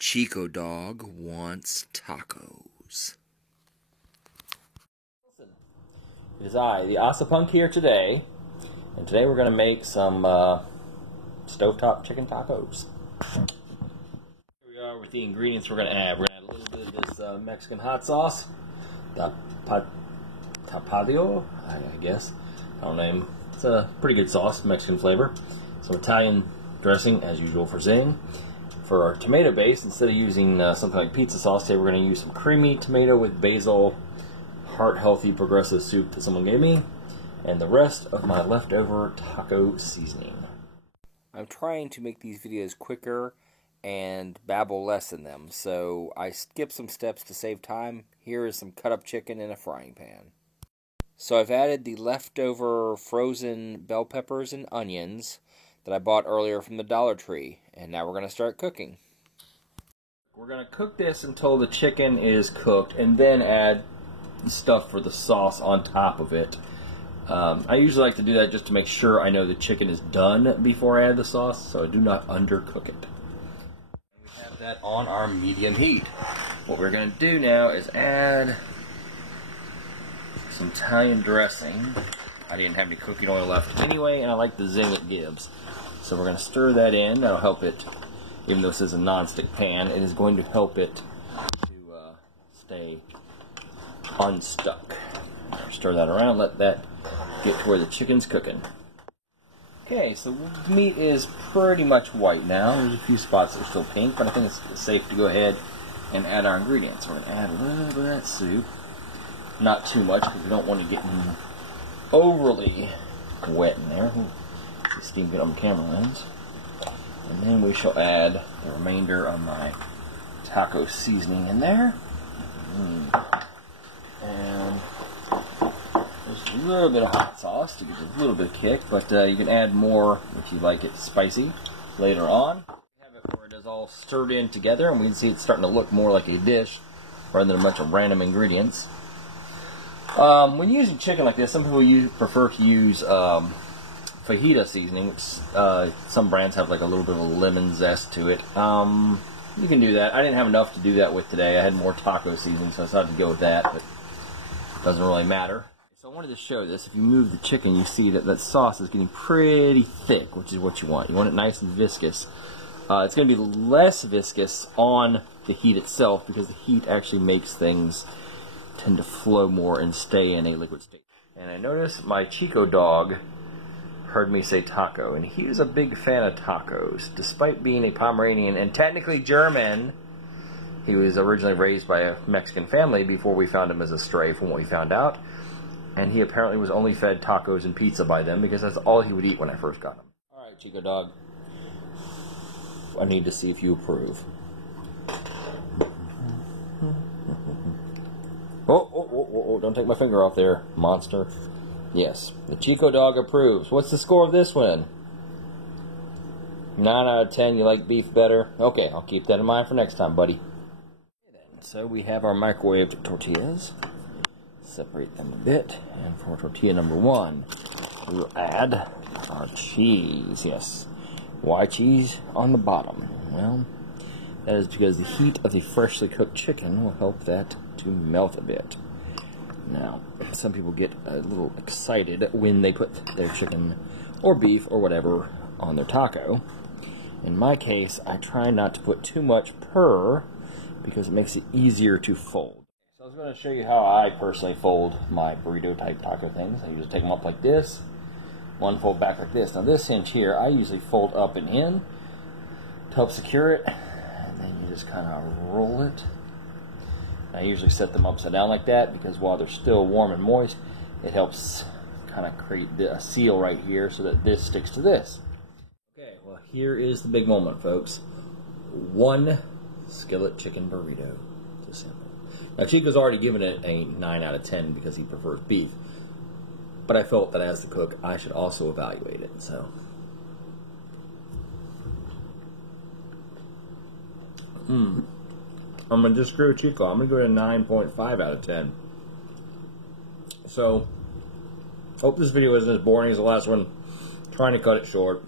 Chico Dog wants tacos. It is I, the Asapunk, here today, and today we're going to make some stovetop chicken tacos. Here we are with the ingredients we're going to add. We're going to add a little bit of this Mexican hot sauce, the Tapatio, I guess. I don't know. It's a pretty good sauce, Mexican flavor. Some Italian dressing, as usual for Zing. For our tomato base, instead of using something like pizza sauce, today we're going to use some creamy tomato with basil, heart-healthy progressive soup that someone gave me, and the rest of my leftover taco seasoning. I'm trying to make these videos quicker and babble less in them, so I skip some steps to save time. Here is some cut-up chicken in a frying pan. So I've added the leftover frozen bell peppers and onions that I bought earlier from the Dollar Tree, and now we're going to start cooking. We're going to cook this until the chicken is cooked, and then add stuff for the sauce on top of it. I usually like to do that just to make sure I know the chicken is done before I add the sauce, so I do not undercook it. We have that on our medium heat. What we're going to do now is add some Italian dressing. I didn't have any cooking oil left anyway, and I like the zing it gives. So we're going to stir that in. That'll help it, even though this is a non-stick pan, it is going to help it to stay unstuck. Stir that around, let that get to where the chicken's cooking. Okay, so the meat is pretty much white now. There's a few spots that are still pink, but I think it's safe to go ahead and add our ingredients. We're going to add a little bit of that soup. Not too much, because we don't want to get overly wet in there. The steam get on the camera lens. And then we shall add the remainder of my taco seasoning in there. And there's a little bit of hot sauce to give it a little bit of kick, but you can add more if you like it spicy later on. We have it where it is all stirred in together, and we can see it's starting to look more like a dish rather than a bunch of random ingredients. When using chicken like this, some people prefer to use fajita seasoning, which some brands have like a little bit of a lemon zest to it. You can do that. I didn't have enough to do that with today. I had more taco seasoning, so I decided to go with that, but it doesn't really matter. So I wanted to show this. If you move the chicken, you see that that sauce is getting pretty thick, which is what you want. You want it nice and viscous. It's going to be less viscous on the heat itself, because the heat actually makes things tend to flow more and stay in a liquid state. And I noticed my Chico dog heard me say taco, and he was a big fan of tacos. Despite being a Pomeranian and technically German, he was originally raised by a Mexican family before we found him as a stray, from what we found out. And he apparently was only fed tacos and pizza by them, because that's all he would eat when I first got him. Alright, Chico dog. I need to see if you approve. Oh, don't take my finger off there, monster. Yes, the Chico dog approves. What's the score of this one? 9 out of 10, you like beef better? Okay, I'll keep that in mind for next time, buddy. So we have our microwaved tortillas. Separate them a bit. And for tortilla number 1, we will add our cheese. Yes, why cheese on the bottom? Well, that is because the heat of the freshly cooked chicken will help that to melt a bit. Now, some people get a little excited when they put their chicken or beef or whatever on their taco. In my case, I try not to put too much per, because it makes it easier to fold. So I was going to show you how I personally fold my burrito type taco things. I usually take them up like this, one fold back like this. Now this hinge here, I usually fold up and in to help secure it, and then you just kind of roll it. I usually set them upside down like that, because while they're still warm and moist, it helps kind of create a seal right here so that this sticks to this. Okay, well, here is the big moment, folks. 1 skillet chicken burrito. It's simple. Now, Chico's already given it a 9 out of 10 because he prefers beef, but I felt that as the cook, I should also evaluate it, so. I'm going to just screw with Chico. I'm going to give it a 9.5 out of 10. So, hope this video isn't as boring as the last one. Trying to cut it short.